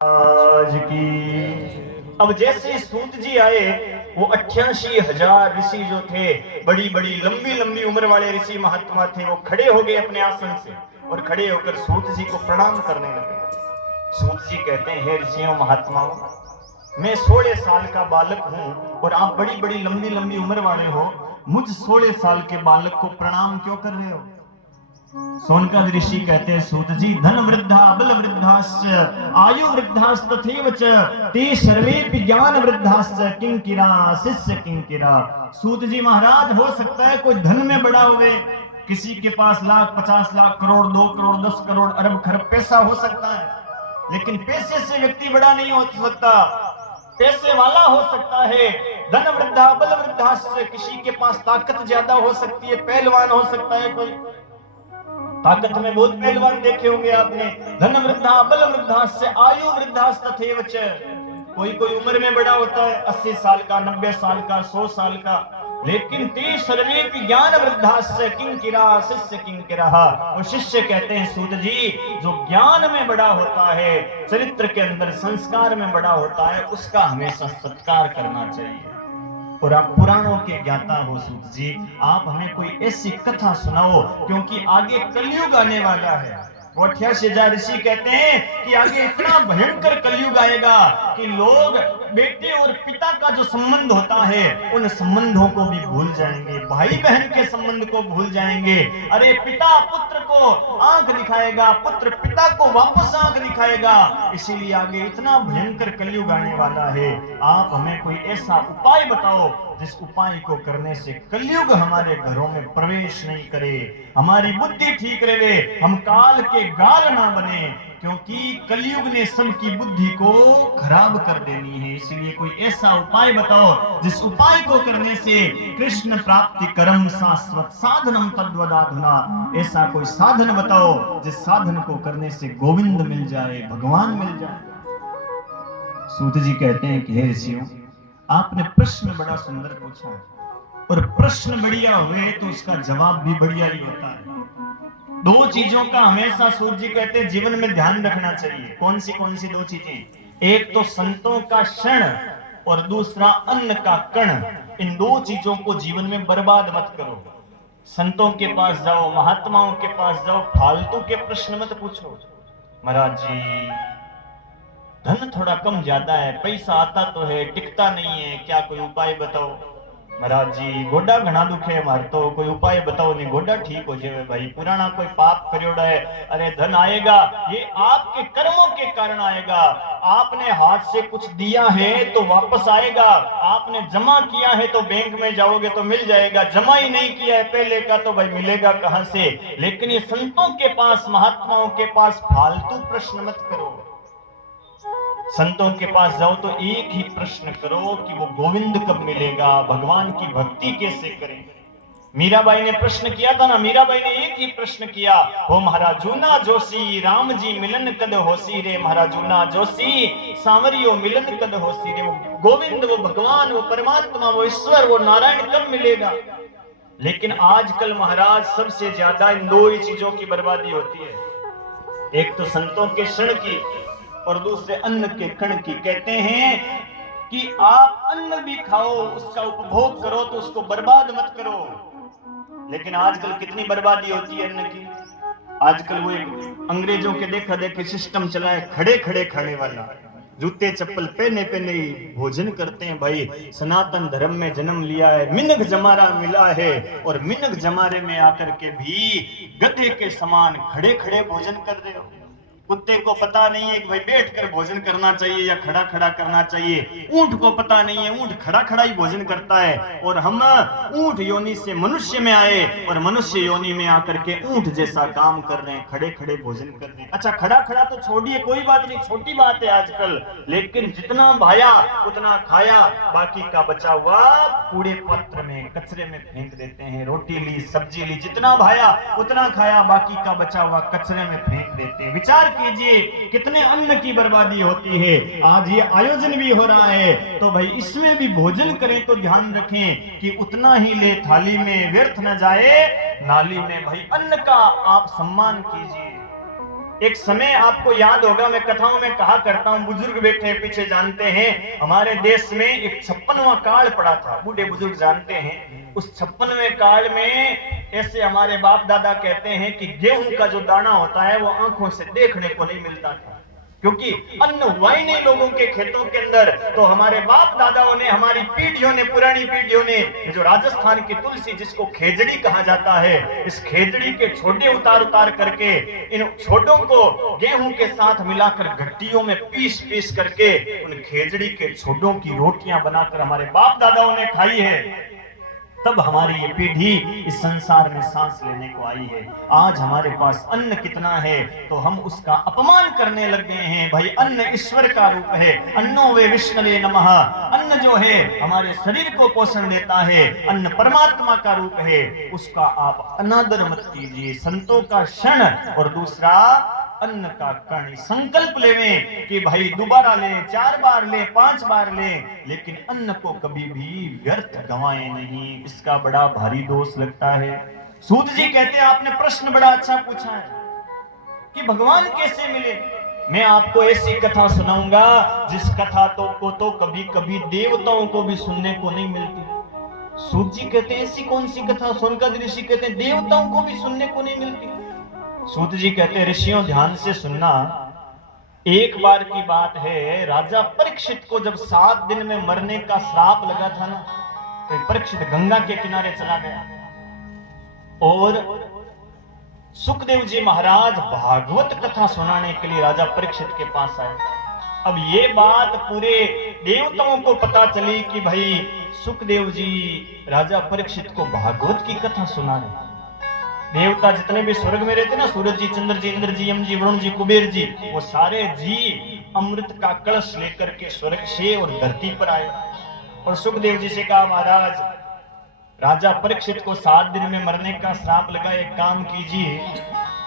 आज की। अब जैसे सूत जी आए, वो 88,000 ऋषि जो थे, बड़ी बड़ी लंबी लंबी उम्र वाले ऋषि महात्मा थे, वो खड़े हो गए अपने आसन से और खड़े होकर सूत जी को प्रणाम करने लगे। सूत जी कहते हैं, हे ऋषियों महात्माओं, मैं 16 साल का बालक हूं और आप बड़ी बड़ी लंबी लंबी उम्र वाले हो, मुझ 16 साल के बालक को प्रणाम क्यों कर रहे हो? सोनकाद ऋषि कहते हैं, सूत जी, धन वृद्धा बल वृद्धाश्च आयु वृद्धास्तथैव च ते सर्वेपि ज्ञान वृद्धाश्च किंकिरा शिष्य किंकिरा। सूत जी महाराज, हो सकता है कोई धन में बड़ा हुए, किसी के पास लाख 50 लाख करोड़ 2 करोड़ 10 करोड़ अरब खरब पैसा हो सकता है, लेकिन पैसे से व्यक्ति बड़ा नहीं हो सकता। पैसे वाला हो सकता है, धन वृद्धा बल वृद्धाश्च, किसी के पास ताकत ज्यादा हो सकती है, पहलवान हो सकता है, कोई ताकत में बहुत पहलवान देखे होंगे आपने। धन वृद्धा बल वृद्धाश्च आयु वृद्धास्तथैव च, कोई कोई उम्र में बड़ा होता है, 80 साल का, 90 साल का, 100 साल का, लेकिन ते सर्वेपि ज्ञान वृद्धाश्च किंकिरा शिष्य किंकिरा। और शिष्य कहते हैं, सूत जी, जो ज्ञान में बड़ा होता है, चरित्र के अंदर संस्कार में बड़ा होता है, उसका हमेशा सत्कार करना चाहिए। और आप पुराणों के ज्ञाता हो सूत जी, आप हमें कोई ऐसी कथा सुनाओ, क्योंकि आगे कलयुग आने वाला है। 88,000 ऋषि कहते हैं कि आगे इतना भयंकर कलयुग आएगा कि लोग बेटे और पिता का जो संबंध होता है, उन संबंधों को भी भूल जाएंगे, भाई बहन के संबंध को भूल जाएंगे। अरे पिता पुत्र को आंख दिखाएगा, पुत्र पिता को वापस आंख दिखाएगा। इसीलिए आगे इतना भयंकर कलयुग आने वाला है। आप हमें कोई ऐसा उपाय बताओ जिस उपाय को करने से कलयुग हमारे घरों में प्रवेश नहीं करे, हमारी बुद्धि ठीक रहे, हम काल के गाल ना बने, क्योंकि कलयुग ने सबकी बुद्धि को खराब कर देनी है। इसलिए कोई ऐसा उपाय बताओ जिस उपाय को करने से कृष्ण प्राप्ति करम शाश्वत साधनम तद्वदाधुना। ऐसा कोई साधन बताओ जिस साधन को करने से गोविंद मिल जाए, भगवान मिल जाए। सूत जी कहते हैं कि हे ऋषियों, आपने प्रश्न बड़ा सुंदर पूछा है, और प्रश्न बढ़िया हुए तो उसका जवाब भी बढ़िया ही होता है। दो चीजों का हमेशा सूत जी कहते हैं जीवन में ध्यान रखना चाहिए। कौन सी दो चीजें? एक तो संतों का क्षण और दूसरा अन्न का कण। इन दो चीजों को जीवन में बर्बाद मत करो। संतों के पास जाओ, महात्माओं के पास जाओ, फालतू के प्रश्न मत पूछो। महाराज जी, धन थोड़ा कम ज्यादा है, पैसा आता तो है, टिकता नहीं है, क्या कोई उपाय बताओ? महाराज जी, गोडा घना दुखे हमारे, तो कोई उपाय बताओ। नहीं, गोडा ठीक हो जाए भाई, पुराना कोई पाप करियोड़ा है। अरे धन आएगा, ये आपके कर्मों के कारण आएगा। आपने हाथ से कुछ दिया है तो वापस आएगा, आपने जमा किया है तो बैंक में जाओगे तो मिल जाएगा, जमा ही नहीं किया है पहले का तो भाई मिलेगा कहां से? लेकिन ये संतों के पास, महात्माओं के पास फालतू प्रश्न मत करो। संतों के पास जाओ तो एक ही प्रश्न करो कि वो गोविंद कब मिलेगा, भगवान की भक्ति कैसे करें। मीराबाई ने प्रश्न किया था ना, मीराबाई ने एक ही प्रश्न किया, हो महाराजूना जोशी, राम जी मिलन कद होसी रे, महाराजूना जोशी, सांवरियो मिलन कद होसी रे। वो गोविंद, वो भगवान, वो परमात्मा, वो ईश्वर, वो नारायण कब मिलेगा? लेकिन आजकल महाराज सबसे ज्यादा इन दो ही चीजों की बर्बादी होती है, एक तो संतों के क्षण की और दूसरे अन्न के कण की। कहते हैं कि आप अन्न भी खाओ, उसका उपभोग करो, तो उसको बर्बाद मत करो। लेकिन आजकल कितनी बर्बादी होती है अन्न की। आजकल वो एक अंग्रेजों के देखा देखी सिस्टम चला है, खड़े खड़े खाने वाला, जूते चप्पल पहने पहने ही भोजन करते हैं। भाई सनातन धर्म में जन्म लिया है, मिनग जमारा मिला है, और मिनग जमारे में आकर के भी गधे के समान खड़े खड़े भोजन कर रहे हो। कुत्ते को पता नहीं है कि भाई बैठकर भोजन करना चाहिए या खड़ा खड़ा करना चाहिए। ऊंट को पता नहीं है, ऊंट खड़ा खड़ा ही भोजन करता है। और हम ऊंट योनि से मनुष्य में आए और मनुष्य योनि में आकर के ऊंट जैसा काम कर रहे हैं, खड़े खड़े भोजन कर रहे हैं। अच्छा, खड़ा खड़ा तो छोड़िए, कोई बात नहीं, छोटी बात है आजकल, लेकिन जितना भाया उतना खाया, बाकी का बचा हुआ कूड़े पात्र में, कचरे में फेंक देते हैं। रोटी ली, सब्जी ली, जितना भाया उतना खाया, बाकी का बचा हुआ कचरे में फेंक देते हैं। विचार कीजिए कितने अन्न की बर्बादी होती है। आज ये आयोजन भी हो रहा है तो भाई इसमें भी भोजन करें तो ध्यान रखें कि उतना ही ले, थाली में व्यर्थ न जाए नाली में। भाई अन्न का आप सम्मान कीजिए। एक समय आपको याद होगा, मैं कथाओं में कहा करता हूं, बुजुर्ग बैठे हैं पीछे जानते हैं, हमारे देश में एक 56वां काल पड़ा था, बूढ़े बुजुर्ग जानते हैं। उस 56वें काल में ऐसे हमारे बाप दादा कहते हैं कि गेहूं का जो दाना होता है वो आंखों से देखने को नहीं मिलता था, क्योंकि अन्न हुआ ही नहीं लोगों के खेतों के अंदर। तो हमारे बाप दादाओं ने, हमारी पीढ़ियों ने, पुरानी पीढ़ियों ने जो राजस्थान की तुलसी, जिसको खेजड़ी कहा जाता है, इस खेजड़ी के छोटे उतार उतार करके इन छोटों को गेहूं के साथ मिलाकर घट्टियों में पीस पीस करके उन खेजड़ी के छोटों की रोटियां बनाकर हमारे बाप दादाओं ने खाई है। तब हमारी ये पीढ़ी इस संसार में सांस लेने को आई है। आज हमारे पास अन्न कितना है तो हम उसका अपमान करने लग गए हैं। भाई अन्न ईश्वर का रूप है, अन्नो वे विष्णवे नमः। अन्न जो है हमारे शरीर को पोषण देता है, अन्न परमात्मा का रूप है, उसका आप अनादर मत कीजिए। संतों का क्षण और दूसरा अन्न का कण। संकल्प लेवें कि भाई दोबारा लें, 4 बार लें, 5 बार लें, लेकिन अन्न को कभी भी व्यर्थ गंवाए नहीं। इसका बड़ा भारी दोष लगता है। सूत जी कहते हैं, आपने प्रश्न बड़ा अच्छा पूछा है कि भगवान कैसे मिले। मैं आपको ऐसी कथा सुनाऊंगा जिस कथा को तो कभी कभी देवताओं को भी सुनने को नहीं मिलती। सूत जी कहते हैं, ऐसी कौन सी कथा? सोनकद ऋषि कहते हैं, देवताओं को भी सुनने को नहीं मिलती। सूत जी कहते हैं, ऋषियों ध्यान से सुनना। एक बार की बात है, राजा परीक्षित को जब 7 दिन में मरने का श्राप लगा था ना, तो परीक्षित गंगा के किनारे चला गया और सुखदेव जी महाराज भागवत कथा सुनाने के लिए राजा परीक्षित के पास आए। अब ये बात पूरे देवताओं को पता चली कि भाई सुखदेव जी राजा परीक्षित को भागवत की कथा सुना रहे। देवता जितने भी स्वर्ग में रहते ना, सूरज जी, चंद्र जी, इंद्र जी, यम जी, वरुण जी, कुबेर जी, वो सारे जी अमृत का कलश लेकर के स्वर्ग से और धरती पर आए और सुखदेव जी से कहा, महाराज राजा परीक्षित को 7 दिन में मरने का श्राप लगा, एक काम कीजिए,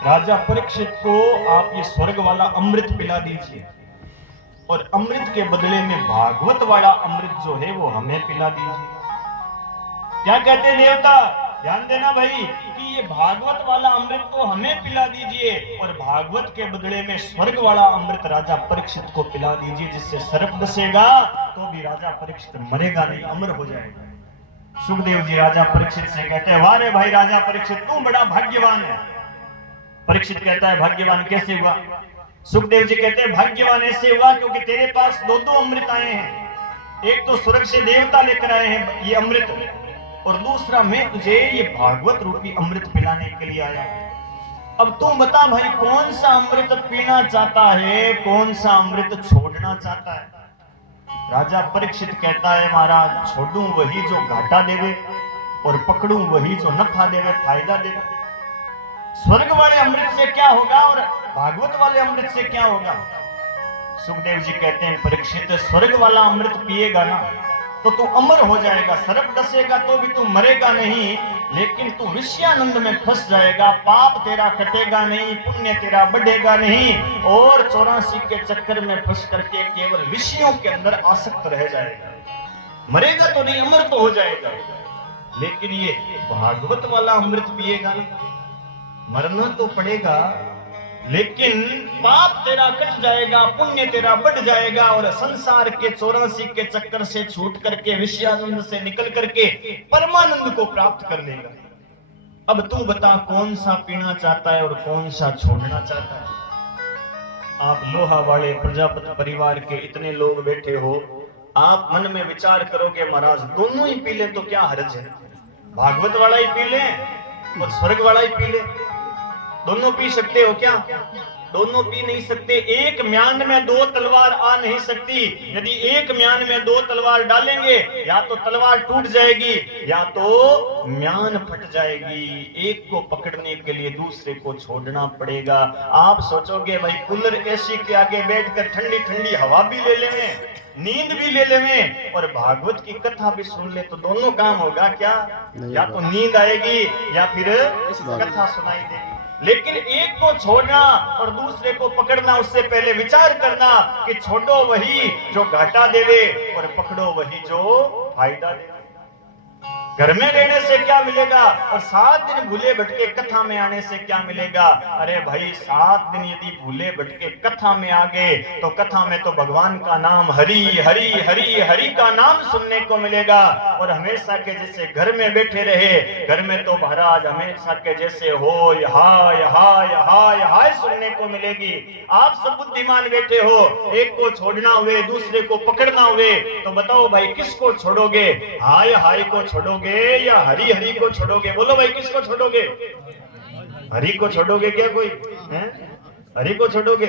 राजा परीक्षित को आप ये स्वर्ग वाला अमृत पिला दीजिए और अमृत के बदले में भागवत वाला अमृत जो है वो हमें पिला दीजिए। क्या कहते हैं देवता? ध्यान देना भाई कि ये भागवत वाला अमृत तो हमें पिला दीजिए और भागवत के बदले में स्वर्ग वाला अमृत राजा परीक्षित को पिला दीजिए, जिससे सर्प डसेगा तो भी राजा परीक्षित मरेगा नहीं, अमर हो जाएगा। सुखदेव जी राजा परीक्षित से कहते हैं, वाह रे भाई राजा परीक्षित, तू बड़ा भाग्यवान है। परीक्षित कहता है, भाग्यवान कैसे हुआ? सुखदेव जी कहते हैं, भाग्यवान ऐसे हुआ क्योंकि तेरे पास 2 अमृत आए हैं। एक तो स्वर्ग से देवता लेकर आए हैं ये अमृत, और दूसरा मैं तुझे ये भागवत रूपी अमृत पिलाने के लिए आया। अब तुम बता भाई, कौन सा अमृत पीना चाहता है, कौन सा अमृत छोड़ना चाहता है? राजा परीक्षित कहता है, महाराज छोड़ूं वही जो घाटा देवे और पकड़ूं वही जो नफा देवे, फायदा देवे। स्वर्ग वाले अमृत से क्या होगा और भागवत वाले अमृत से क्या होगा? सुखदेव जी कहते हैं, परीक्षित स्वर्ग वाला अमृत पिएगा ना तो तू अमर हो जाएगा, सर्प डसेगा तो भी तू मरेगा नहीं, लेकिन तू विषयानंद में फंस जाएगा, पाप तेरा कटेगा नहीं, पुण्य तेरा बढ़ेगा नहीं और 84 के चक्कर में फंस करके केवल विषयों के अंदर आसक्त रह जाएगा। मरेगा तो नहीं, अमर तो हो जाएगा। लेकिन ये भागवत वाला अमृत पिएगा ना, मरना तो पड़ेगा लेकिन पाप तेरा कट जाएगा, पुण्य तेरा बढ़ जाएगा और संसार के 84 के चक्कर से छूट करके विषयानंद से निकल करके परमानंद को प्राप्त कर लेगा। अब तू बता, कौन सा पीना चाहता है और कौन सा छोड़ना चाहता है? आप लोहा वाले प्रजापति परिवार के इतने लोग बैठे हो, आप मन में विचार करोगे, महाराज दोनों ही पी ले तो क्या हर्ज है? भागवत वाला ही पी ले और स्वर्ग वाला ही पी ले, दोनों पी सकते हो क्या? दोनों पी नहीं सकते। एक म्यान में 2 तलवार आ नहीं सकती। यदि एक म्यान में 2 तलवार डालेंगे, या तो तलवार टूट जाएगी या तो म्यान फट जाएगी। एक को पकड़ने के लिए दूसरे को छोड़ना पड़ेगा। आप सोचोगे भाई कूलर एसी के आगे बैठकर ठंडी ठंडी हवा भी ले लें, नींद भी ले लें और भागवत की कथा भी सुन ले तो दोनों काम होगा क्या? या तो नींद आएगी या फिर कथा सुनाई देगी। लेकिन एक को छोड़ना और दूसरे को पकड़ना, उससे पहले विचार करना कि छोड़ो वही जो घाटा देवे और पकड़ो वही जो फायदा देवे। घर में रहने से क्या मिलेगा और 7 दिन भूले भटके कथा में आने से क्या मिलेगा? अरे भाई 7 दिन यदि भूले भटके कथा में आ गए तो कथा में तो भगवान का नाम हरि हरि हरि हरि का नाम सुनने को मिलेगा। और हमेशा के जैसे घर में बैठे रहे, घर में तो महाराज हमेशा के जैसे होय हाय हाय हाय हाय सुनने को मिलेगी। आप सब बुद्धिमान बैठे हो, एक को छोड़ना हुए दूसरे को पकड़ना हुए तो बताओ भाई किसको छोड़ोगे? हाय हाय को छोड़ोगे या हरि हरि को छोड़ोगे? बोलो भाई किसको छोड़ोगे? हरि को छोड़ोगे क्या कोई है? हरि को छोड़ोगे?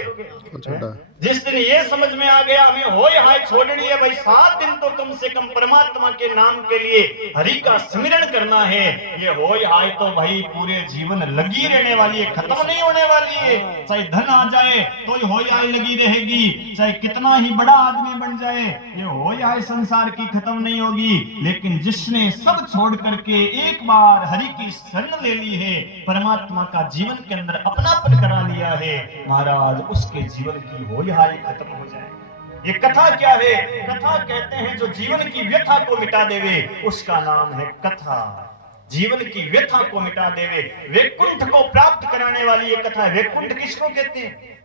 जिस दिन ये समझ में आ गया हमें होय हाय छोड़नी है भाई, 7 दिन तो कम से कम परमात्मा के नाम के लिए हरि का स्मरण करना है। ये होय हाय तो भाई पूरे जीवन लगी रहने वाली है, खत्म नहीं होने वाली है। चाहे धन आ जाए तो ये होय हाय लगी रहेगी, चाहे कितना ही बड़ा आदमी बन जाए ये होय हाय संसार की खत्म नहीं होगी। लेकिन जिसने सब छोड़ करके एक बार हरि की शरण ले ली है, परमात्मा का जीवन के अंदर अपनापन करा लिया है, महाराज उसके जीवन की होय हाय खत्म हो जाए। ये कथा क्या है? कथा कहते हैं जो जीवन की व्यथा को मिटा देवे उसका नाम है कथा। जीवन की व्यथा को मिटा देवे, वैकुंठ को प्राप्त कराने वाली ये कथा है। वैकुंठ किसको कहते हैं?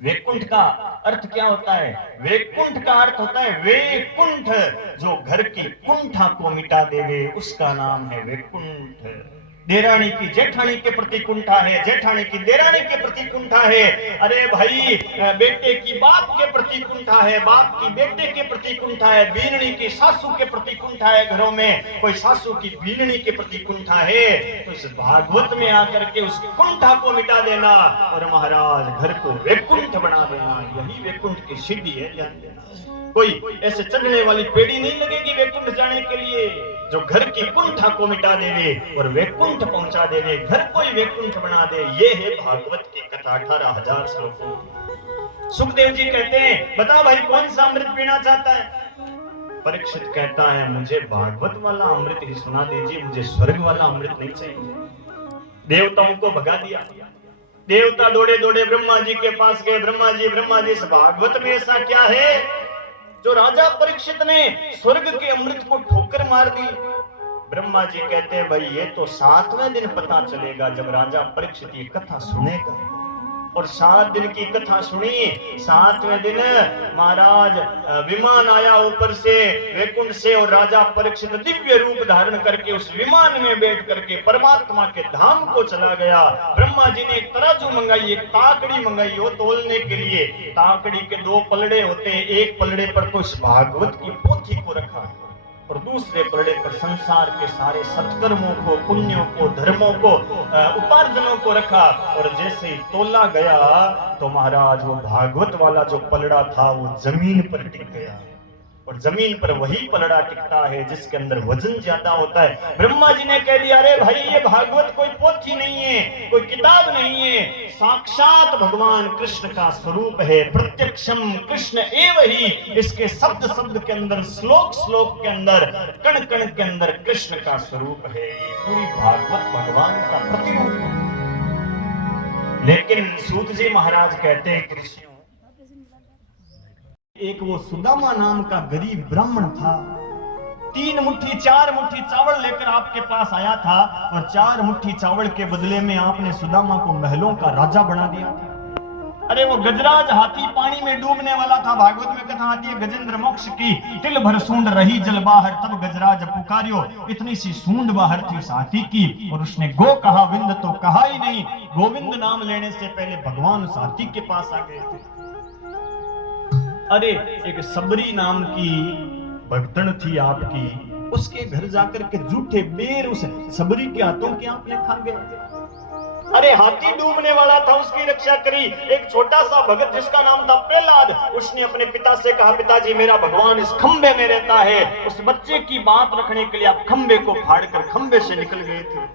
वैकुंठ का अर्थ क्या होता है? वैकुंठ का अर्थ होता है वैकुंठ, जो घर की कुंठा को मिटा देवे उसका नाम है वैकुंठ। देरानी की जेठानी के प्रति कुंठा है, जेठानी की देरानी के प्रति कुंठा है। अरे भाई बेटे की बाप के प्रति कुंठा है, बाप की बेटे के प्रति कुंठा है, बीननी की सासू के प्रति कुंठा है, घरों में कोई सासू की बीननी के प्रति कुंठा है। तो इस भागवत में आकर के उस कुंठा को मिटा देना और महाराज घर को वैकुंठ बना देना, यही वैकुंठ की सिद्धि है। जान देना कोई ऐसे चढ़ने वाली पेड़ी नहीं लगेगी वैकुंठ जाने के लिए, जो घर की कुंठा को मिटा देवे और वैकुंठ पहुंचा देवे, घर को ही वैकुंठ बना दे। ये है भागवत की कथा 18,000 श्लोकों की। सुखदेव जी कहते हैं बता भाई कौन सा अमृत पीना चाहता है? परीक्षित कहता है मुझे भागवत वाला अमृत ही सुना दीजिए, मुझे स्वर्ग वाला अमृत नहीं चाहिए। देवताओं को भगा दिया, देवता दौड़े दौड़े ब्रह्मा जी के पास गए। ब्रह्मा जी इस भागवत में ऐसा क्या है जो राजा परीक्षित ने स्वर्ग के अमृत को ठोकर मार दी? ब्रह्मा जी कहते हैं भाई ये तो 7वें दिन पता चलेगा जब राजा परीक्षित ये कथा सुनेगा। और 7 दिन की कथा सुनी, 7वें दिन महाराज विमान आया ऊपर से वैकुंठ से और राजा परीक्षित दिव्य रूप धारण करके उस विमान में बैठ करके परमात्मा के धाम को चला गया। ब्रह्मा जी ने एक तराजू मंगाई, एक ताकड़ी मंगाई हो तोलने के लिए। ताकड़ी के 2 पलड़े होते हैं, एक पलड़े पर तो इस भागवत की पोथी को रखा और दूसरे पलड़े पर संसार के सारे सत्कर्मों को, पुण्यों को, धर्मों को, उपार्जनों को रखा। और जैसे ही तोला गया तो महाराज वो भागवत वाला जो पलड़ा था वो जमीन पर टिक गया। और जमीन पर वही पलड़ा टिकता है जिसके अंदर वजन ज्यादा होता है। ब्रह्मा जी ने कह दिया अरे भाई ये भागवत कोई पोथी नहीं है, कोई किताब नहीं है, साक्षात भगवान कृष्ण का स्वरूप है। प्रत्यक्षम कृष्ण एव ही, इसके शब्द शब्द के अंदर, श्लोक श्लोक के अंदर, कण कण के अंदर कृष्ण का स्वरूप है। ये पूरी भागवत भगवान का प्रतिरूप है। लेकिन सूत जी महाराज कहते हैं कृष्ण, एक वो सुदामा नाम का गरीब ब्राह्मण था, 3 मुट्ठी 4 मुट्ठी चावल लेकर आपके पास आया था और 4 मुट्ठी चावल के बदले में आपने सुदामा को महलों का राजा बना दिया था। अरे वो गजराज हाथी पानी में डूबने वाला था। भागवत में कथा आती है गजेंद्र मोक्ष की, तिल भर सूंड रही जल बाहर तब गजराज पुकारियो। इतनी सी सूंड बाहर थी उस हाथी की और उसने गो कहा, विंद तो कहा ही नहीं। गोविंद नाम लेने से पहले भगवान उस हाथी के पास आ गए थे। अरे एक सबरी नाम की भक्तन थी आपकी, उसके घर जाकर के जूठे बेर उस सबरी के हाथों के आपने खा गए। अरे हाथी डूबने वाला था, उसकी रक्षा करी। एक छोटा सा भगत जिसका नाम था प्रहलाद, उसने अपने पिता से कहा पिताजी मेरा भगवान इस खंबे में रहता है। उस बच्चे की बात रखने के लिए आप खंबे को फाड़कर खंबे से निकल गए थे।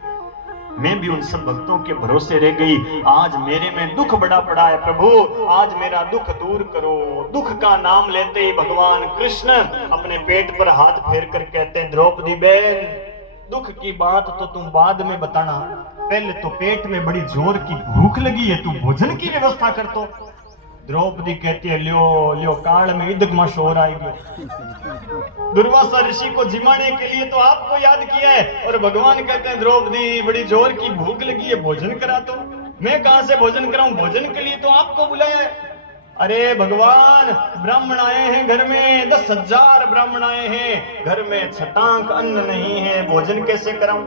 मैं भी उन सब भक्तों के भरोसे रह गई। आज मेरे में दुख बड़ा पड़ा है प्रभु, आज मेरा दुख दूर करो। दुख का नाम लेते ही भगवान कृष्ण अपने पेट पर हाथ फेर कर कहते हैं द्रौपदी बहन, दुख की बात तो तुम बाद में बताना, पहले तो पेट में बड़ी जोर की भूख लगी है, तू भोजन की व्यवस्था कर। तो द्रौपदी कहती है लियो लियो काल में इदक में शोर आई गयो। दुर्वासा ऋषि को जिमाने के लिए तो आपको याद किया है और भगवान कहते हैं द्रौपदी बड़ी जोर की भूख लगी है, भोजन करा दो। मैं कहां से भोजन कराऊं, भोजन के लिए तो आपको बुलाया है। अरे भगवान, ब्राह्मण आए हैं घर में, 10,000 ब्राह्मण आए हैं घर में, छटांक अन्न नहीं है, भोजन कैसे कराऊं।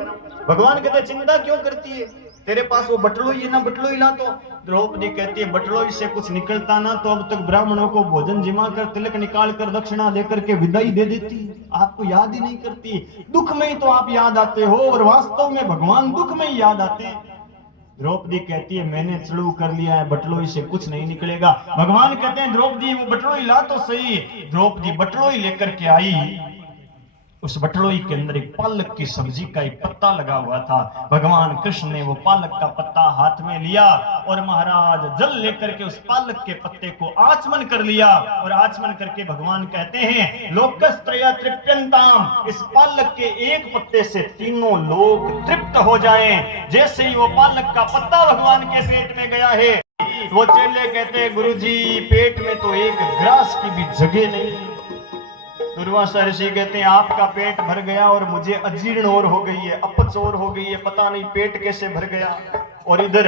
भगवान कहते चिंता क्यों करती है, तेरे पास वो बटलोई है ना, बटलोई ला। तो द्रौपदी कहती है बटलोई से कुछ निकलता ना तो अब तक ब्राह्मणों को भोजन जिमा कर तिलक निकाल कर दक्षिणा देकर के विदाई दे देती। आपको याद ही नहीं करती, दुख में ही तो आप याद आते हो और वास्तव में भगवान दुख में ही याद आते हैं। द्रौपदी कहती है मैंने चलू कर लिया है, बटलोई से कुछ नहीं निकलेगा। भगवान कहते हैं द्रौपदी वो बटलोई ला तो सही। द्रौपदी बटलोई लेकर के आई, उस बटलोई के अंदर एक पालक की सब्जी का एक पत्ता लगा हुआ था। भगवान कृष्ण ने वो पालक का पत्ता हाथ में लिया और महाराज जल लेकर के उस पालक के पत्ते को आचमन कर लिया और आचमन करके भगवान कहते हैं लोकस्त्रय तृप्यंताम, इस पालक के एक पत्ते से तीनों लोग तृप्त हो जाएं। जैसे ही वो पालक का पत्ता भगवान के पेट में गया है, वो चेले कहते हैं गुरुजी पेट में तो एक ग्रास की भी जगह नहीं। दुर्वासा ऋषि कहते हैं आपका पेट भर गया और मुझे अजीर्ण और हो गई है, अपच और हो गई है, पता नहीं पेट कैसे भर गया। और इधर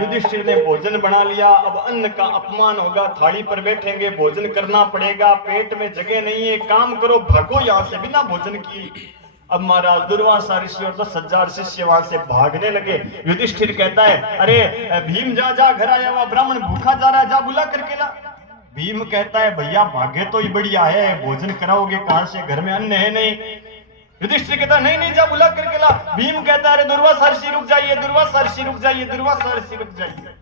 युधिष्ठिर ने भोजन बना लिया, अब अन्न का अपमान होगा, थाली पर बैठेंगे, भोजन करना पड़ेगा, पेट में जगह नहीं है, काम करो भागो यहाँ से बिना भोजन की। अब महाराज दुर्वासा ऋषि और 10,000 शिष्य वहां से भागने लगे। युधिष्ठिर कहता है अरे भीम जा जा, घर आया हुआ ब्राह्मण भूखा जा रहा है, जा बुला करके ला। भीम कहता है भैया भागे तो ही बढ़िया है, भोजन कराओगे कहां से, घर में अन्न है नहीं। युधिष्ठिर कहता नहीं नहीं जा बुला करके ला। भीम कहता है अरे दुर्वासा ऋषि रुक जाइए, दुर्वासा ऋषि रुक जाइए, दुर्वासा ऋषि रुक जाइए।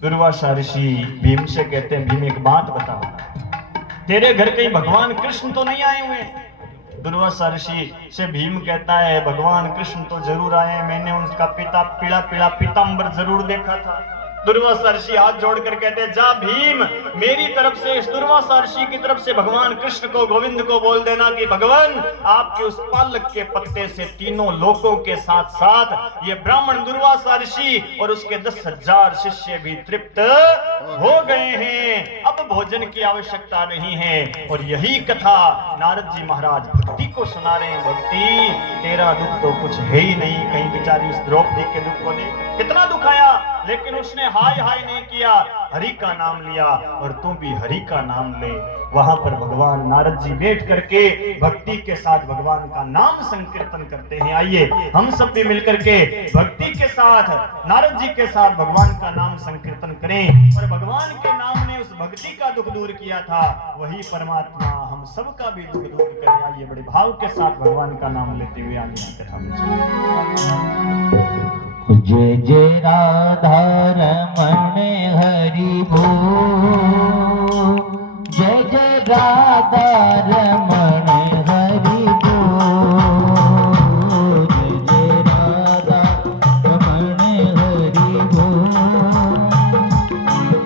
दुर्वासा ऋषि भीम से कहते हैं भीम एक बात बताओ, तेरे घर कहीं भगवान कृष्ण तो नहीं आए हुए। दुर्वासा ऋषि से भीम कहता है भगवान कृष्ण तो जरूर आए, मैंने उनका पीला पीला पीतांबर जरूर देखा था। दुर्वासा ऋषि हाथ जोड़कर कहते हैं जा भीम, मेरी तरफ से इस दुर्वासा ऋषि की तरफ से भगवान कृष्ण को गोविंद को बोल देना कि भगवान आपके उस पालक के पत्ते से तीनों लोगों के साथ साथ ये ब्राह्मण दुर्वासा ऋषि और उसके 10,000 शिष्य भी तृप्त हो गए हैं, अब भोजन की आवश्यकता नहीं है। और यही कथा नारद जी महाराज भक्ति को सुना रहे हैं। भक्ति तेरा दुख तो कुछ है ही नहीं, कहीं बेचारी उस द्रौपदी के दुख को देख कितना दुख आया, लेकिन उसने हाय हाय नहीं किया, हरि का नाम लिया। और तू भी हरि का नाम ले। वहां पर भगवान नारद जी बैठ करके भक्ति के साथ भगवान का नाम संकीर्तन करते हैं। आइए हम सब भी मिलकर के भक्ति के साथ नारद जी के साथ भगवान का नाम संकीर्तन करें। और भगवान के नाम ने उस भक्ति का दुख दूर किया था, वही परमात्मा हम सबका भी दुख दूर करे। आइए बड़े भाव के साथ भगवान का नाम लेते हुए आगे कथा में जय जय राधा रमण हरि बोल, जय जय राधा रमण हरि बोल, जय जय राधा रमण हरि बोल,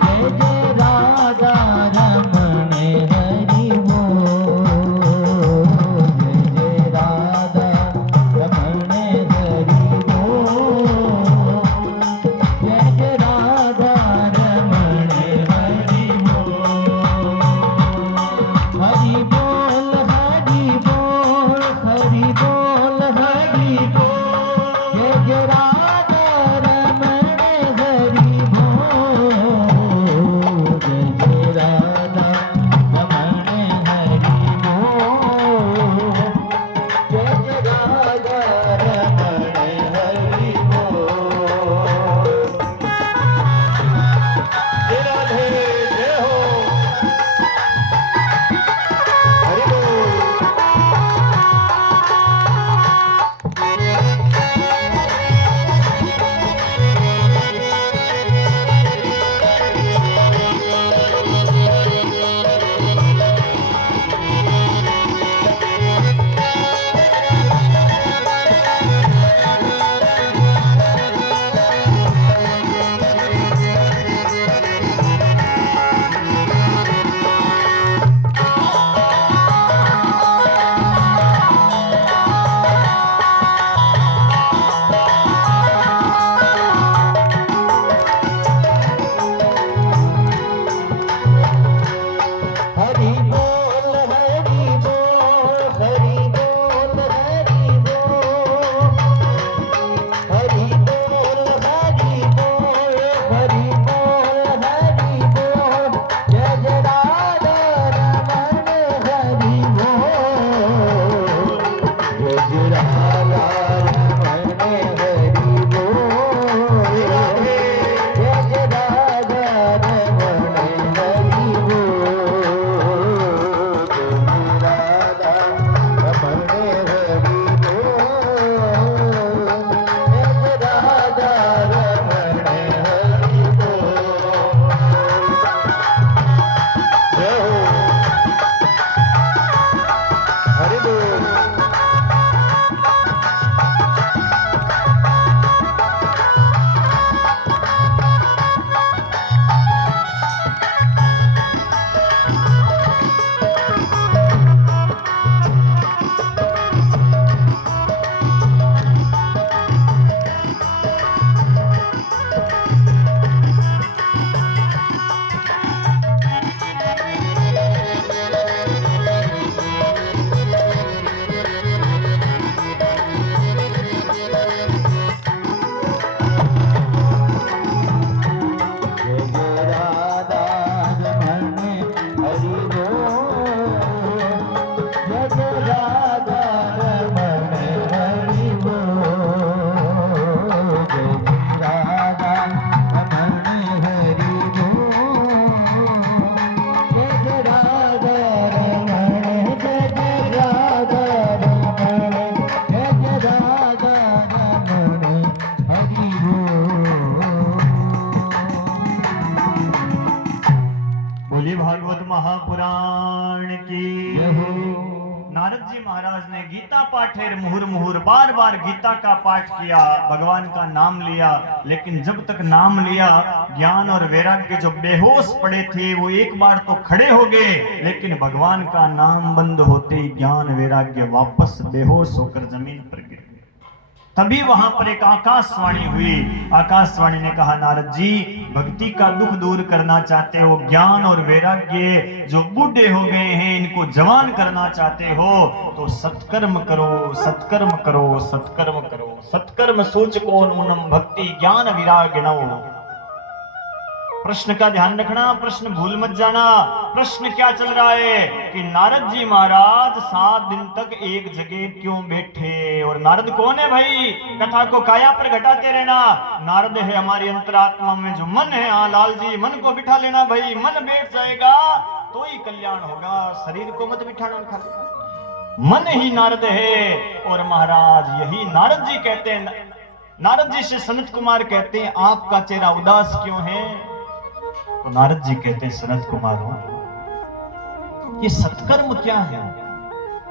जय जय राधा रमण हरि बोल, जय जय राधा रमण हरि बोल, जय जय भागवत महापुराण की। जय हो। नारद जी महाराज ने गीता पाठेर मुहुर मुहुर बार बार गीता का पाठ किया, भगवान का नाम लिया, लेकिन जब तक नाम लिया ज्ञान और वैराग्य जो बेहोश पड़े थे वो एक बार तो खड़े हो गए, लेकिन भगवान का नाम बंद होते ही ज्ञान वैराग्य वापस बेहोश होकर जमीन पर गिर गए। तभी वहां पर एक आकाशवाणी हुई। आकाशवाणी ने कहा, नारद जी भक्ति का दुख दूर करना चाहते हो, ज्ञान और वैराग्य जो बूढ़े हो गए हैं इनको जवान करना चाहते हो, तो सत्कर्म करो, सत्कर्म करो, सत्कर्म करो। सत्कर्म सूचको नूनम भक्ति ज्ञान विराग नव। प्रश्न का ध्यान रखना, प्रश्न भूल मत जाना। प्रश्न क्या चल रहा है कि नारद जी महाराज 7 दिन तक एक जगह क्यों बैठे? और नारद कौन है भाई? कथा को काया पर घटाते रहना। नारद है हमारी अंतरात्मा में जो मन है। हाँ लाल जी, मन को बिठा लेना भाई, मन बैठ जाएगा तो ही कल्याण होगा, शरीर को मत बिठाना खाली। मन ही नारद है। और महाराज यही नारद जी कहते हैं, नारद जी से सनत कुमार कहते हैं आपका चेहरा उदास क्यों है? तो नारद जी कहते हैं, सनत कुमार हो, ये सत्कर्म क्या है?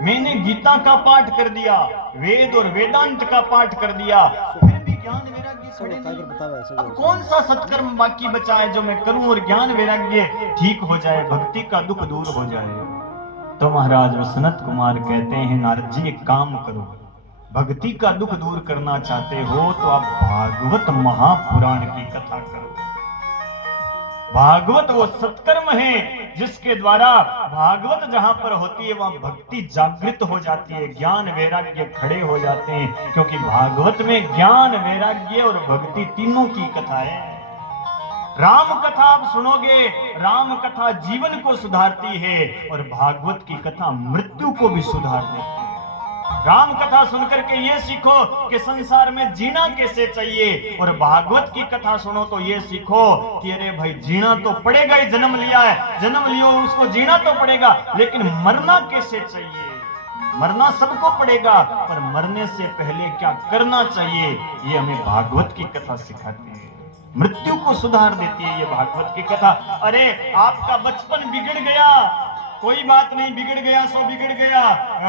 मैंने गीता का पाठ कर दिया, वेद और वेदांत का पाठ कर दिया, फिर भी ज्ञान वैराग्य खड़े नहीं। अब कौन सा सत्कर्म बाकी बचा है जो मैं करूं और ज्ञान वैराग्य ठीक हो जाए, भक्ति का दुख दूर हो जाए? तो महाराज सनत कुमार कहते हैं, नारद जी एक काम करो, भक्ति का दुख दूर करना चाहते हो तो आप भागवत महापुराण की कथा करो। भागवत वो सत्कर्म है जिसके द्वारा भागवत जहां पर होती है वहां भक्ति जागृत हो जाती है, ज्ञान वैराग्य खड़े हो जाते हैं, क्योंकि भागवत में ज्ञान वैराग्य और भक्ति तीनों की कथा है। राम कथा आप सुनोगे, राम कथा जीवन को सुधारती है और भागवत की कथा मृत्यु को भी सुधार देती है। राम कथा सुनकर के ये सीखो कि संसार में जीना कैसे चाहिए, और भागवत की कथा सुनो तो ये सीखो कि अरे भाई जीना तो पड़ेगा ही, जन्म लिया है, जन्म लियो उसको जीना तो पड़ेगा, लेकिन मरना कैसे चाहिए? मरना सबको पड़ेगा, पर मरने से पहले क्या करना चाहिए ये हमें भागवत की कथा सिखाती है, मृत्यु को सुधार देती है ये भागवत की कथा। अरे आपका बचपन बिगड़ गया, कोई बात नहीं, बिगड़ गया सो बिगड़ गया,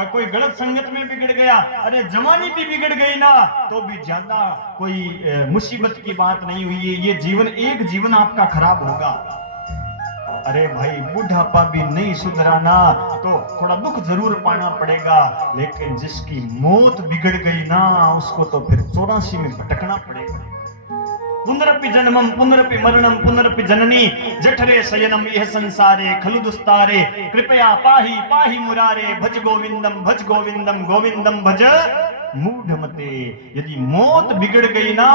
कोई गलत संगत में बिगड़ गया, अरे जवानी भी बिगड़ गई ना तो भी ज्यादा कोई मुसीबत की बात नहीं हुई है। ये जीवन, एक जीवन आपका खराब होगा। अरे भाई बुढ़ापा भी नहीं सुधराना तो थोड़ा दुख जरूर पाना पड़ेगा, लेकिन जिसकी मौत बिगड़ गई ना उसको तो फिर 84 में भटकना पड़ेगा। पुनरपि जन्मम पुनरपि मरणम पुनरपि जननी जठरे शयनम यह संसारे खलु दुस्तारे कृपया पाहि पाहि मुरारे भज गोविंदम गोविंदम भज मूढ़मते। यदि मौत बिगड़ गई ना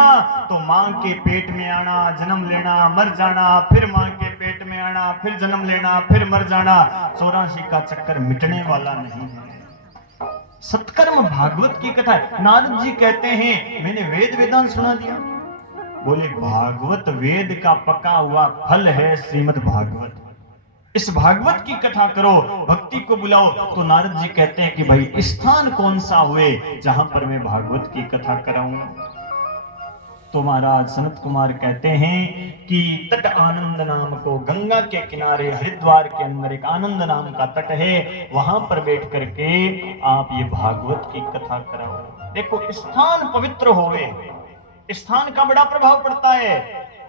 तो मां के पेट में आना, जन्म लेना, मर जाना, फिर मां के पेट में आना, फिर जन्म लेना, फिर मर जाना, 84 का चक्कर मिटने वाला नहीं है। सत्कर्म भागवत की कथा है। नारद जी कहते हैं मैंने वेद वेदांत सुना दिया, बोले भागवत वेद का पका हुआ फल है श्रीमद् भागवत, इस भागवत की कथा करो, भक्ति को बुलाओ। तो नारद जी कहते हैं कि भाई स्थान कौन सा हुए जहां पर मैं भागवत की कथा कराऊं? तो महाराज सनत कुमार कहते हैं कि तट आनंद नाम को, गंगा के किनारे हरिद्वार के अंदर एक आनंद नाम का तट है, वहां पर बैठ करके आप ये भागवत की कथा कराओ। देखो स्थान पवित्र होवे, स्थान का बड़ा प्रभाव पड़ता है,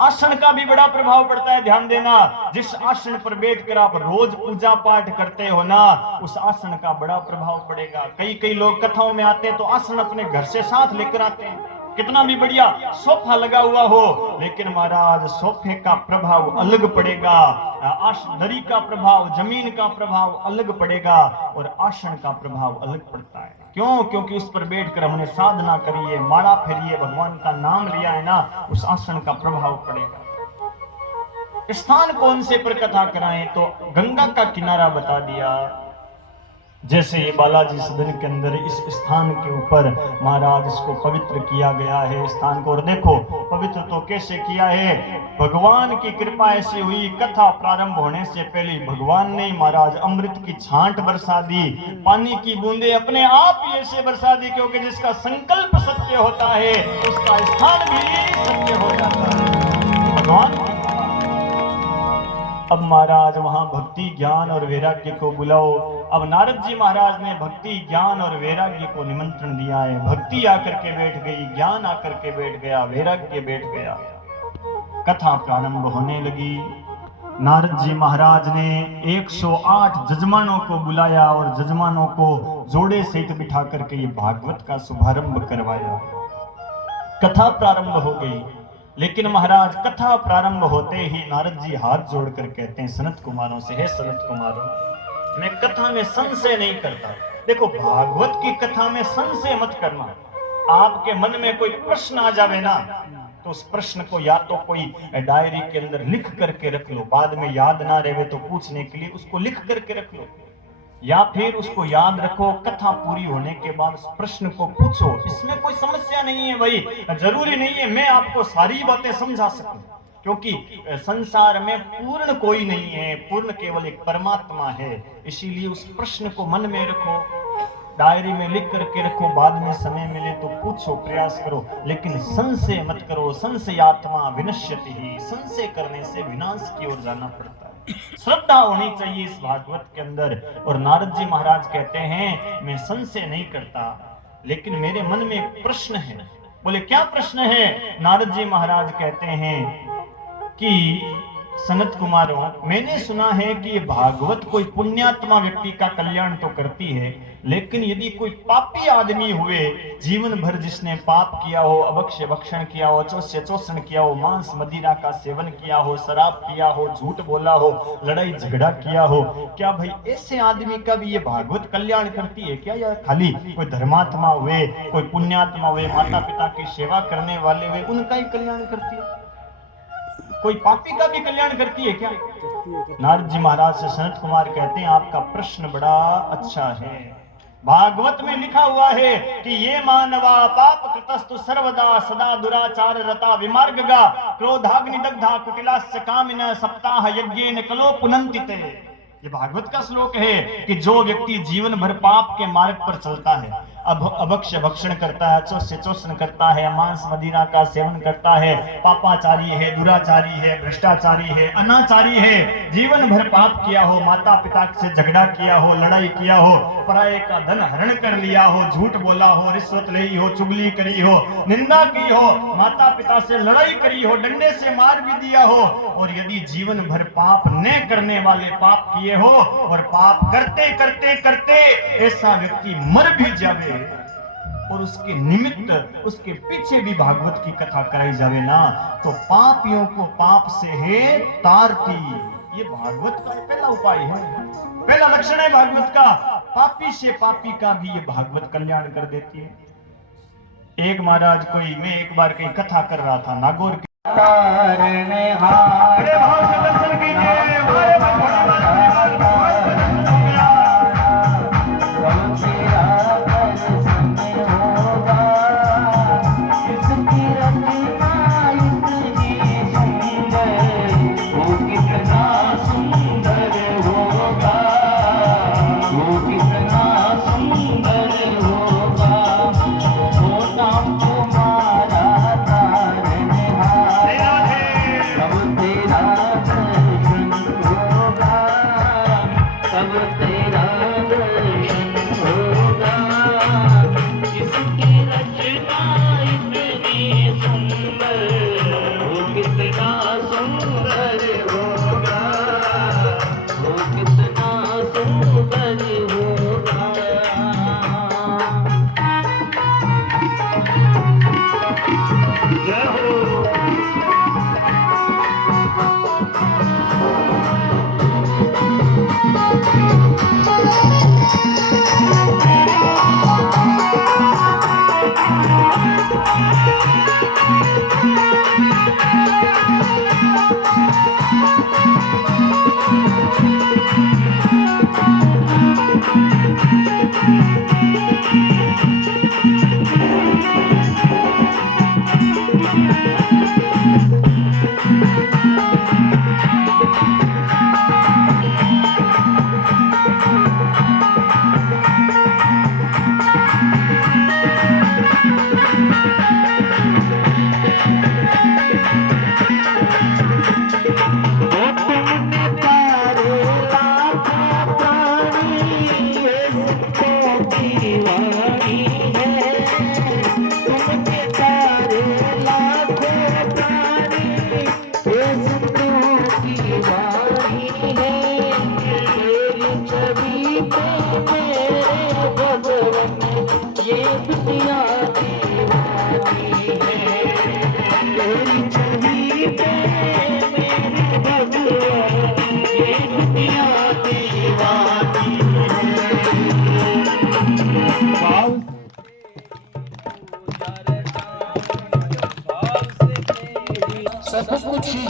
आसन का भी बड़ा प्रभाव पड़ता है। ध्यान देना, जिस आसन पर बैठकर आप रोज पूजा पाठ करते हो ना उस आसन का बड़ा प्रभाव पड़ेगा। कई लोग कथाओं में आते हैं तो आसन अपने घर से साथ लेकर आते हैं, कितना भी बढ़िया सोफा लगा हुआ हो, लेकिन महाराज सोफे का प्रभाव अलग पड़ेगा, दरी का प्रभाव, जमीन का प्रभाव अलग पड़ेगा और आसन का प्रभाव अलग पड़ता है। क्यों? क्योंकि उस पर बैठकर हमने साधना करी है, माला फेरी है, भगवान का नाम लिया है ना, उस आसन का प्रभाव पड़ेगा। स्थान कौन से पर कथा कराएं? तो गंगा का किनारा बता दिया। जैसे ये बालाजी सदन के अंदर इस स्थान के ऊपर महाराज इसको पवित्र किया गया है स्थान को, और देखो पवित्र तो कैसे किया है, भगवान की कृपा ऐसी हुई, कथा प्रारंभ होने से पहले भगवान ने महाराज अमृत की छांट बरसा दी, पानी की बूंदे अपने आप ही ऐसे बरसा दी, क्योंकि जिसका संकल्प सत्य होता है उसका स्थान भी सत्य हो जाता है। भगवान अब महाराज वहां भक्ति ज्ञान और वैराग्य को बुलाओ। अब नारद जी महाराज ने भक्ति ज्ञान और वैराग्य को निमंत्रण दिया है। भक्ति आकर के बैठ गई, ज्ञान आकर के बैठ गया, वैराग्य बैठ गया। कथा प्रारंभ होने लगी। नारद जी महाराज ने 108 जजमानों को बुलाया और जजमानों को जोड़े सहित बिठा करके ये भागवत का शुभारंभ करवाया। कथा प्रारंभ हो गई। लेकिन महाराज कथा प्रारंभ होते ही नारद जी हाथ जोड़कर कहते हैं सनत कुमारों से, हे सनत कुमारों, मैं कथा में संशय नहीं करता। देखो, भागवत की कथा में संशय मत करना। आपके मन में कोई प्रश्न आ जावे ना, तो उस प्रश्न को या तो कोई डायरी के अंदर लिख करके रख लो, बाद में याद ना रहे तो पूछने के लिए उसको लिख करके रख लो, या फिर उसको याद रखो, कथा पूरी होने के बाद उस प्रश्न को पूछो। इसमें कोई समस्या नहीं है भाई। जरूरी नहीं है मैं आपको सारी बातें समझा सकूं, क्योंकि संसार में पूर्ण कोई नहीं है, पूर्ण केवल एक परमात्मा है। इसीलिए उस प्रश्न को मन में रखो, डायरी में लिख करके रखो, बाद में समय मिले तो पूछो, प्रयास करो, लेकिन संशय मत करो। संशयात्मा विनश्यति ही, संशय करने से विनाश की ओर जाना पड़ता है। श्रद्धा होनी चाहिए इस भागवत के अंदर। और नारद जी महाराज कहते हैं मैं संशय नहीं करता, लेकिन मेरे मन में एक प्रश्न है। बोले क्या प्रश्न है? नारद जी महाराज कहते हैं कि सनत कुमारों, मैंने सुना है कि ये भागवत कोई पुण्यात्मा व्यक्ति का कल्याण तो करती है, लेकिन यदि कोई पापी आदमी हुए, जीवन भर जिसने पाप किया हो, अभक्ष्य भक्षण किया हो, चौष्य चोषण किया हो, मांस मदिरा का सेवन किया हो, शराब पिया हो, झूठ बोला हो, लड़ाई झगड़ा किया हो, क्या भाई ऐसे आदमी का भी ये भागवत कल्याण करती है क्या? या खाली कोई धर्मात्मा हुए, कोई पुण्यात्मा हुए, माता पिता की सेवा करने वाले हुए, उनका ही कल्याण करती है? कोई पापी का भी कल्याण करती है क्या? नारद जी महाराज से सनत कुमार कहते हैं आपका प्रश्न बड़ा अच्छा है। भागवत में लिखा हुआ है कि ये मानवा पाप कृतस्तु सर्वदा सदा दुराचार रता विमार्गगा क्रोधाग्नि दग्धा कुटिलास्य कामिन सप्ताह यज्ञेन कलो पुनन्तिते। ये भागवत का श्लोक है कि जो व्यक्ति जीवन भर पाप के मार्ग पर चलता है, अभक्ष्य भक्षण करता है, चौष्य चोषण करता है, मांस मदिरा का सेवन करता है, पापाचारी है, दुराचारी है, भ्रष्टाचारी है, अनाचारी है, जीवन भर पाप किया हो, माता पिता से झगड़ा किया हो, लड़ाई किया हो, पराये का धन हरण कर लिया हो, झूठ बोला हो, रिश्वत ली हो, चुगली करी हो, निंदा की हो, माता पिता से लड़ाई करी हो, डंडे से मार भी दिया हो, और यदि जीवन भर पाप न करने वाले पाप किए हो और पाप करते करते करते ऐसा व्यक्ति मर भी जावे और उसके निमित्त उसके पीछे भी भागवत की कथा कराई जावे ना, तो पापियों को पाप से है तारती। ये भागवत का पहला उपाय है, पहला लक्षण है भागवत का। पापी से पापी का भी ये भागवत कल्याण कर देती है। एक महाराज मैं एक बार कहीं कथा कर रहा था नागौर के, बड़े भाव से दर्शन कीजिए।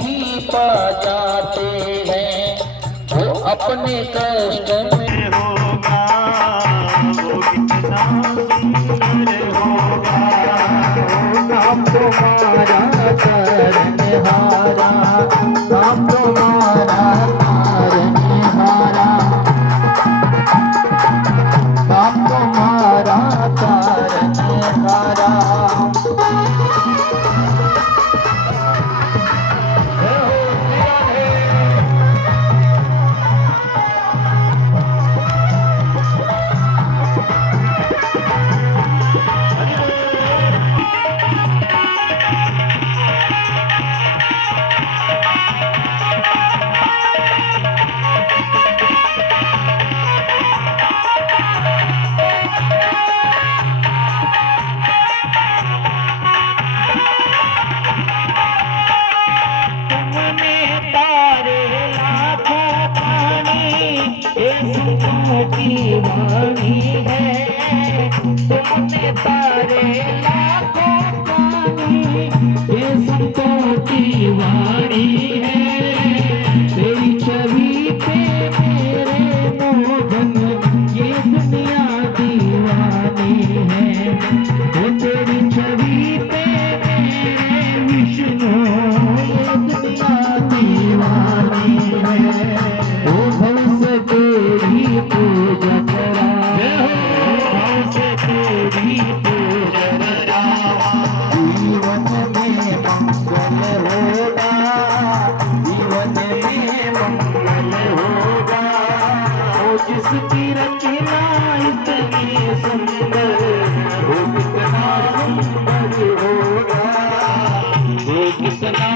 ही पा जाते हैं, वो अपने कष्ट में होगा वो कितना सुंदर होगा। नाम तुम्हारा तारनहारा, नाम तुम्हारा तारनहारा, नाम तुम्हारा तारनहारा। की वाणी है, तुमने तारे लाखों पानी, ये संतों की वाणी है। तेरी छवि पे मेरे मोहन, ये दुनिया दीवानी है। वो तेरी छवि पे मेरे विष्णु, ये दुनिया दीवानी है। वो भव से तेरी पूजा करावा, भव से तेरी पूजा करावा। जीवन में मंगल होगा, जीवन में मंगल होगा। वो जिसकी रचना इतनी सुंदर, वो कितना सुंदर होगा, वो कितना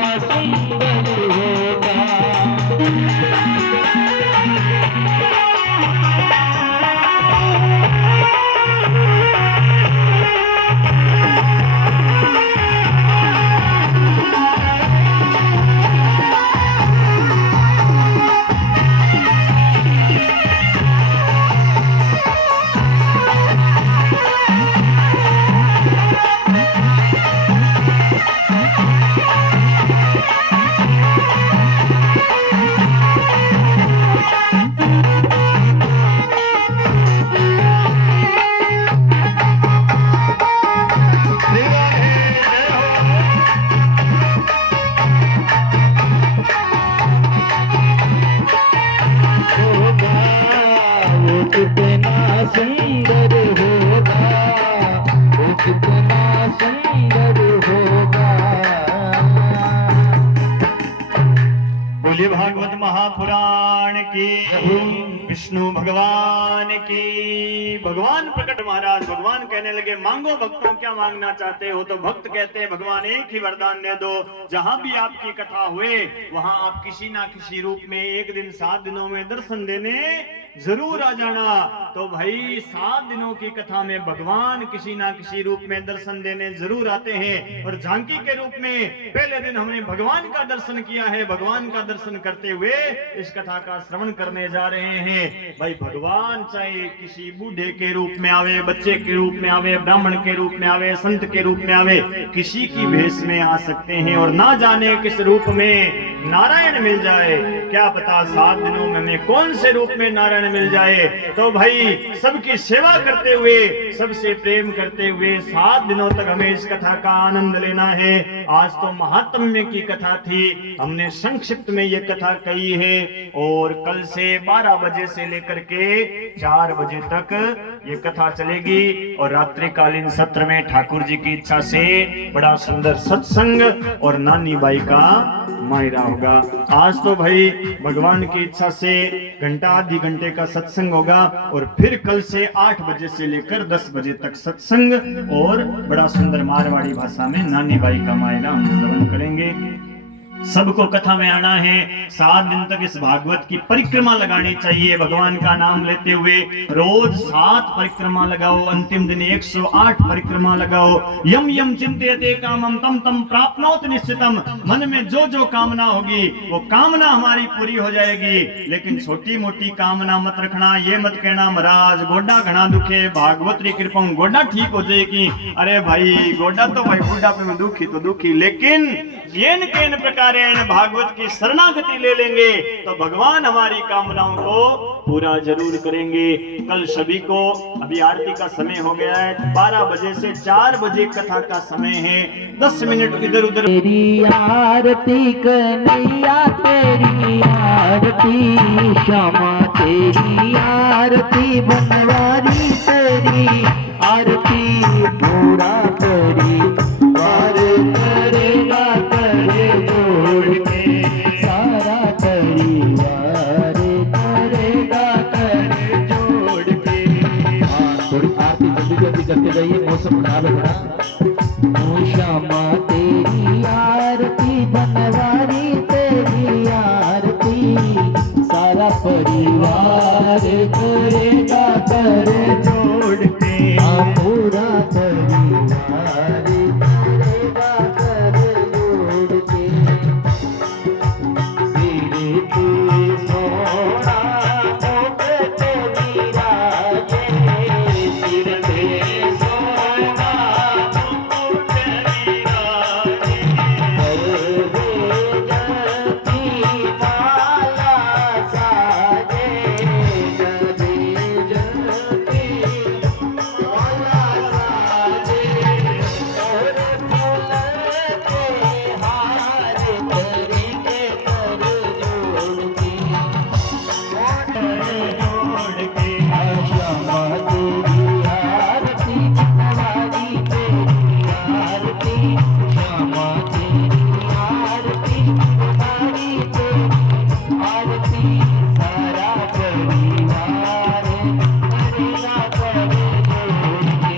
सुंदर होगा। बोलिए भागवत महापुराण की, विष्णु भगवान की। भगवान प्रकट महाराज भगवान कहने लगे, मांगो भक्तों क्या मांगना चाहते हो। तो भक्त कहते हैं, भगवान एक ही वरदान दे दो, जहां भी आपकी कथा हुए वहां आप किसी ना किसी रूप में एक दिन 7 दिनों में दर्शन देने जरूर आ जाना। तो भाई 7 दिनों की कथा में भगवान किसी ना किसी रूप में दर्शन देने जरूर आते हैं। और झांकी के रूप में पहले दिन हमने भगवान का दर्शन किया है। भगवान का दर्शन करते हुए इस कथा का श्रवण करने जा रहे हैं। भाई भगवान चाहे किसी बूढ़े के रूप में आवे, बच्चे के रूप में आवे, ब्राह्मण के रूप में आवे, संत के रूप में आवे, किसी की भेष में आ सकते हैं। और ना जाने किस रूप में नारायण मिल जाए, क्या पता 7 दिनों में हमें कौन से रूप में नारायण मिल जाए। तो भाई सबकी सेवा करते हुए, सबसे प्रेम करते हुए 7 दिनों तक हमें इस कथा का आनंद लेना है। आज तो महात्म्य की कथा थी, हमने संक्षिप्त में ये कथा कही है। और कल से 12 बजे से लेकर के 4 बजे तक ये कथा चलेगी। और रात्रिकालीन सत्र में ठाकुर जी की इच्छा से बड़ा सुंदर सत्संग और नानी बाई का मायरा होगा। आज तो भाई भगवान की इच्छा से घंटा आधी घंटे का सत्संग होगा। और फिर कल से 8 बजे से लेकर 10 बजे तक सत्संग और बड़ा सुंदर मारवाड़ी भाषा में नानी बाई का मायरा हम श्रवण करेंगे। सबको कथा में आना है। 7 दिन तक इस भागवत की परिक्रमा लगानी चाहिए। भगवान का नाम लेते हुए रोज 7 परिक्रमा लगाओ, अंतिम दिन 108 परिक्रमा लगाओ। यम यम चिंतयते कामम तम तम प्राप्नोति निश्चितम। मन में जो जो कामना होगी वो कामना हमारी पूरी हो जाएगी। लेकिन छोटी मोटी कामना मत रखना। ये मत कहना महाराज गोडा घना दुखे, भागवत री कृपा गोडा ठीक हो जाएगी। अरे भाई गोडा तो भाई बुढ़ापे में दुखी तो दुखी, लेकिन येन केन प्रकार नारायण भागवत की शरणागति ले लेंगे तो भगवान हमारी कामनाओं को पूरा जरूर करेंगे। कल सभी को, अभी आरती का समय हो गया है, 12 बजे से 4 बजे कथा का समय है, 10 मिनट इधर उधर। तेरी आरती कन्हैया तेरी आरती श्यामा तेरी आरती बनवारी तेरी आरती पूरा करी वार करेगा करे जोड़ के सारा परिवार करेगा करे जोड़ के। हाँ, थोड़ी आरती जल्दी जल्दी करते जाइए, मौसम खराब है बड़ा। ओ श्यामा तेरी आरती बनवारी तेरी आरती सारा परिवार करेगा करे जोड़ के। हाँ, पूरा परिवार करेगा करे जोड़ के। सिर पे सोना मुकुट विराजे, सिर पे सोना मुकुट विराजे, जपी माला साजे, जपी माला साजे, और फूल के हार करेंगे कर जोड़ के। जोड़ के श्यामा तेरी आरती बनवारी तेरी आरती श्यामा तेरी आरती बनवारी तेरी आरती सारा परिवार करेगा करे जोड़ के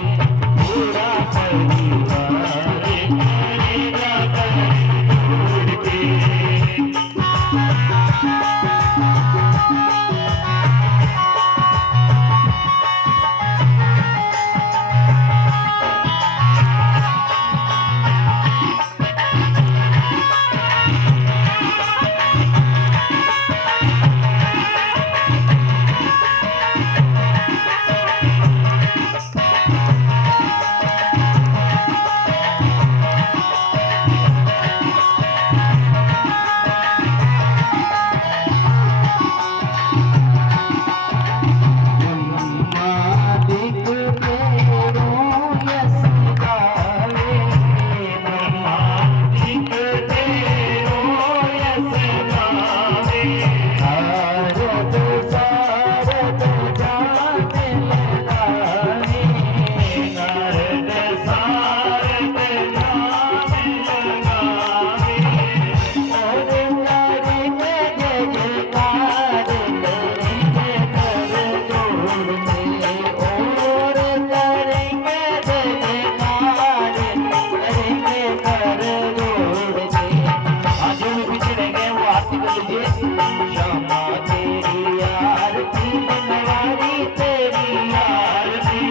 पूरा परिवार करेगा करे जोड़ के। श्यामा तेरी आरती बनवारी तेरी आरती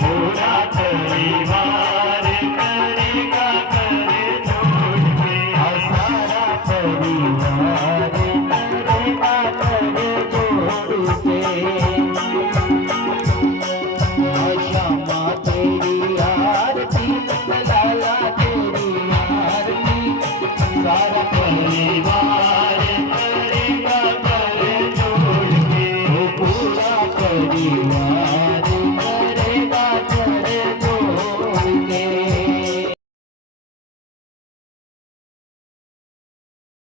पूरा परिवार करेगा करे जोड़ के। सारा परिवार करेगा करे जोड़ के। श्यामा तेरी